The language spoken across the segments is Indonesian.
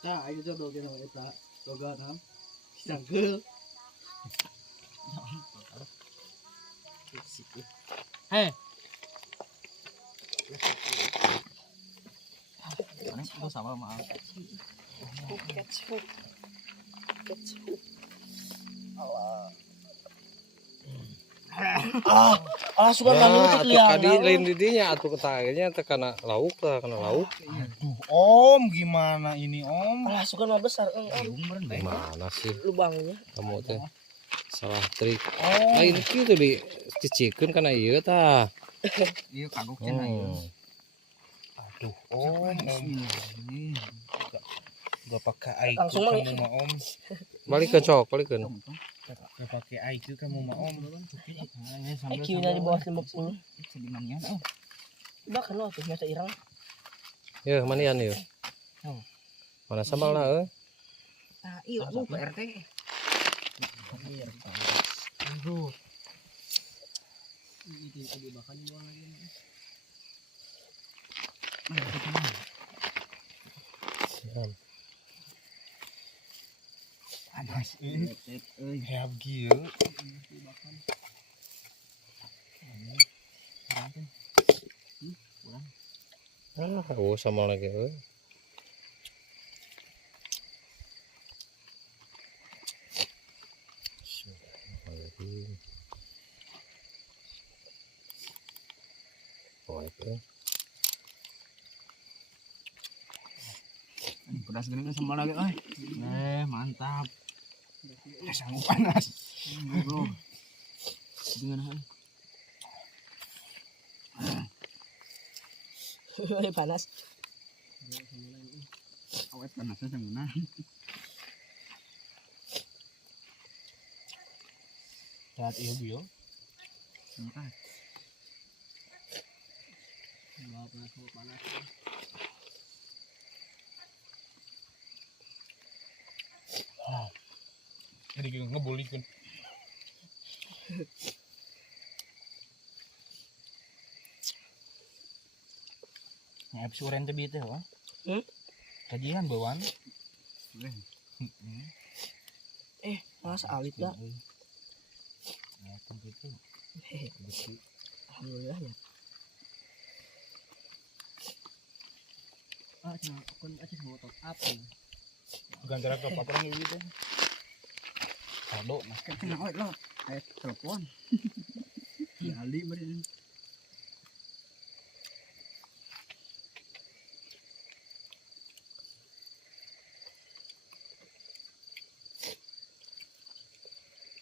Nah, itu jodoh kita eta toga nam. Sangkeul. Hei. Ini gua sama maaf. Ketchup. Suka ngamuk lihat. Tadi lain didinya atuh ketagenya teh kana lauk lah, kana lauk. Aduh, Om, gimana ini, Om? Suka mah besar, Om. Gimana sih Lubangnya. kamu teh? Salah trik. Lain kitu dicicikeun kana ieu tah. Iya kagok cenah ieu. Aduh, Om, ini gak pakai IQ Langsung kamu mah, Om. Balikeun sok, balikeun. Gak pakai IQ kamu mah, Om. IQ-nya di bawah 50. Sedimanian, Om. Bahkan lo tuh masa irang. Yeuh, manian yeuh. Mana samalna Nah, iya, lu PRT. Aduh. Ini bahkan buang lagi. Panas hayap kieu. Sama lagi Pedas gini kan sama lagi, mantap. Sanggup panas. Bro. Dengan hal. Panas. Awet panasnya sama. Saat iya bio. Panas. Panas. Jadi ngebulikeun. Ngap suren teh bieu teh, wah. Kajian bawaan. Mas alit dah. Ya, gitu. Alhamdulillah ya. Nah, kon aja mau top up. Gantara top up orang gitu. Saldo, mas kan awet lo. Kayak telepon. Ya Ali meureun.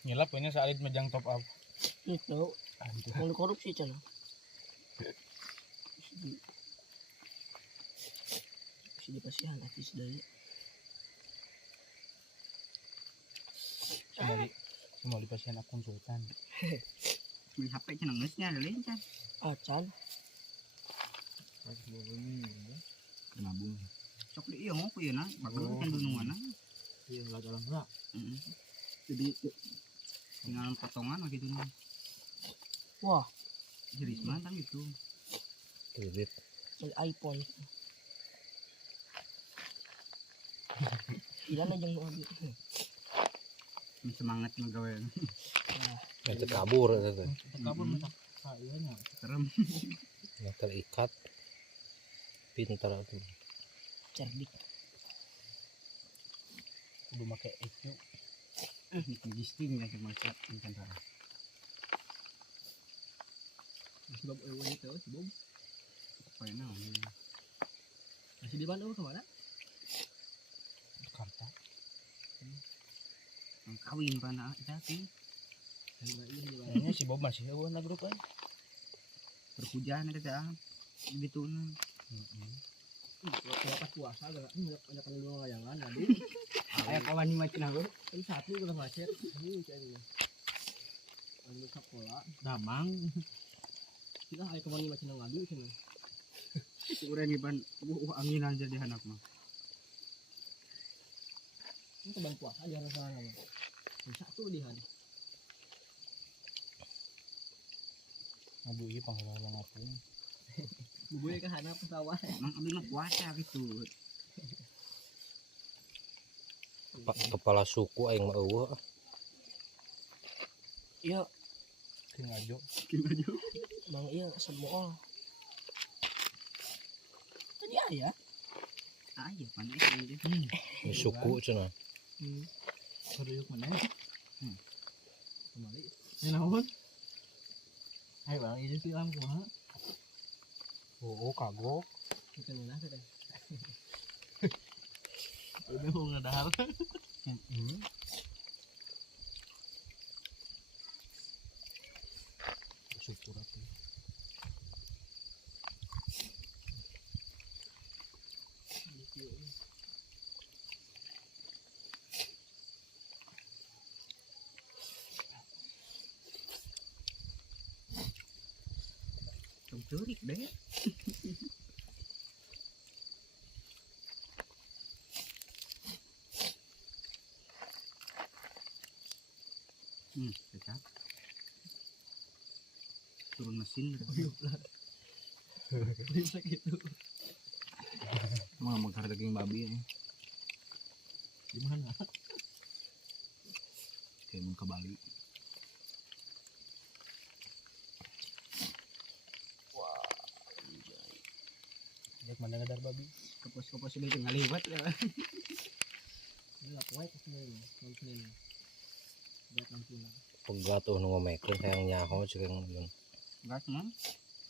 Nyelap ini saat mejang top up. Itu. Mau korupsi cenah. Si di pasihan artis dari. Semua di pasien aku konsultan. Beli HP cenah geusnya ada lincan. Acan. Nabung. Sok di ieu ngopi ya nah, bagus kan dunungan nah. Iya enggak jalan enggak. Jadi tinggal potongan gitu nih. Wah, Jeris mantan gitu. Kredit. iPhone. Ilan aja mau Semangat ngegawe. Itu kabur itu. Kabur mentak kayaknya. Serem. Ya terikat. Pintar tuh. cerdik. Kudu make IQ. Logistik ya cuma set intensara. Sebab eueuh itu sebab Poin naon. masih di Bandung kemana? Jakarta. Kawin pana tapi kayaknya si Bob masih eueuh na grup kan. Berhujan eta teh dituna. Kalau pas puasa agak banyak kan dulu layangan. Aduh. Kayak kawan ni macam aku. Kan satu udah macet. Ini kayaknya. Lalu sekolah. Damang. Kita ayo kemana macam ngadu sini. Kurang iban anginan jadi anak mah. Ini keban puasa di sana sana mah. Satu di hari. Abu iya panghalang aku. Bubuy ka hanap sa sawah. Mang abi mah puasa gitu. Kepala suku aing mah eueuh. Iya, Kingajo. Bang iya semua. Tadi ya. Ayo panik aja. Ini suku cenah. Saruyuk mana? Kembali. Ya naon? Ayo bang, ini sih lam kumaha? Oh, kagok. Kita nuna ka deh. Udah mau ngadahar. Syukur aku. Curik deh. Kecap. Turun mesin. Bisa gitu. Mau mengkar daging babi ya. Di mana? Kayak mau ke Bali. Lihat mana ngadar babi. Kepos-kepos ini tinggal lewat ya. Ini lah poe ke sini. Nonton. Buat nonton. Pegat tuh nu ngomekeun hayang nyaho ceung. Gas mah.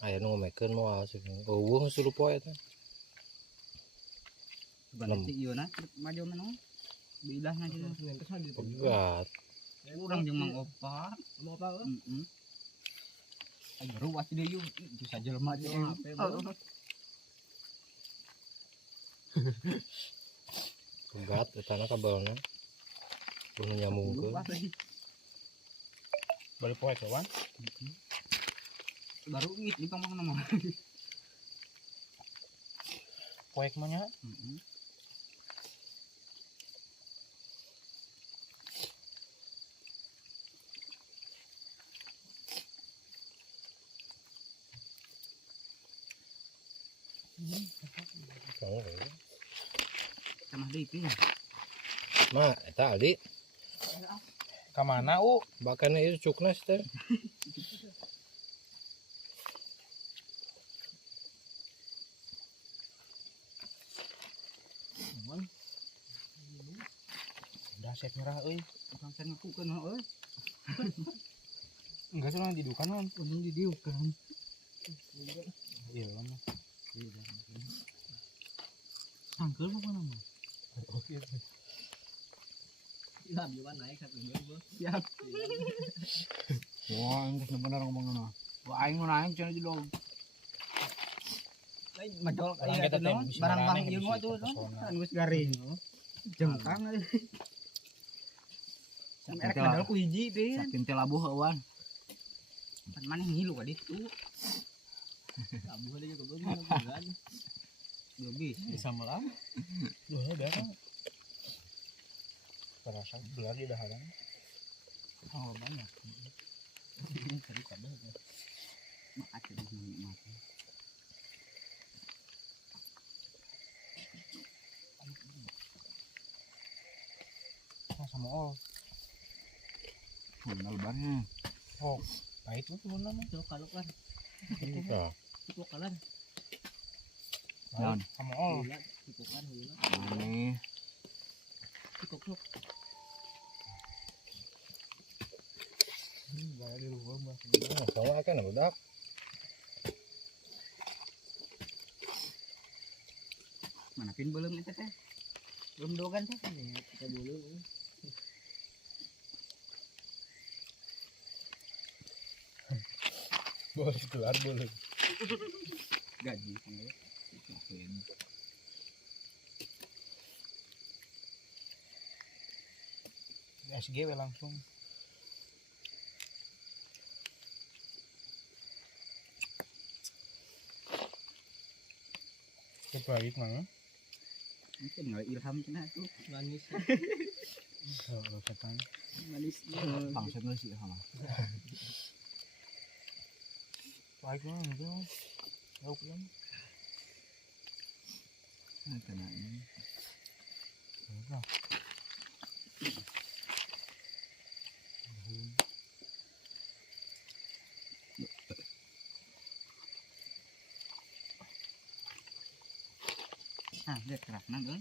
Aya nu ngomekeun moal ceung. Eueuh suruh poe teh. Berarti iya na maju mana? Bilahna juga. Yang kesal di Pegat. Kurang jeung Mang Opa. Mau apa? Ayo ruwat deui yuk. Itu saja lemah Yo, aja. HP baru. Pegat etana kabelna. Kudu nyambungkeun. Balik poe kawan. Baru ngit di pamang nama. Poek mah nya. Sama deui pi. Mah eta Aldi. Ka mana u? Bakana ieu cukna teh. Udah set merah euy. Tukang set ngakukeun euy. Enggak sih didukan man. Untung didiukan. Iya mah. Sangkeul mah mana mah? Oke. Iya, biwan naik satu dua. Siap. Wah, geus bener ngomongna. Wah, aing mah naik cenah jelog. Lain majol aya teh barang bang ieu mah tuh kan geus garing. Jengkang euy. Sampai kadal ku hiji teh. Saking teh labuh eueuan. Pan maneh ngilu ka ditu. Labuh deui ke belum bulan. Bisa melang. Duh, udah kan. Terasa belar di daharan. Oh, banyak. Ini cari kabel. Makat di mati. Sama all. Mana lebarnya? Oh, pahit tuh nama. Itu kalau kan. Iya. Itu kalan. Naon? Sama all. Itu kan hula. Ini Itu kok. bayar di luar mah. Sama kan budak. Mana pin belum itu teh? Belum dogan teh. Kita dulu. Boleh keluar boleh. Gaji sama ya. SG langsung. Terbaik mana? Mungkin nggak ilham cina itu manis. Oh, setan. Manis. Bangsa nu sih sama. Baik mah itu. Jauh kan. Nah, kena ini. Nah. Ah, lihat keraknan kan?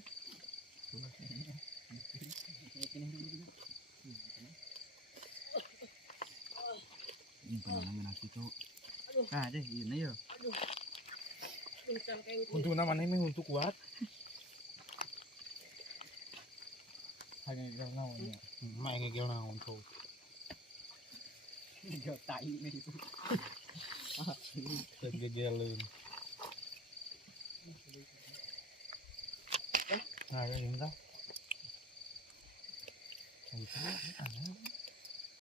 Ini pernah menang itu. Ah, deh, ini yo. Untuk namanya ini untuk kuat. Hanya gel naon ya. Mak ngegel naon tuh. Ngegel tai nih itu. Gegelin. Nah, ya ini dah. Itu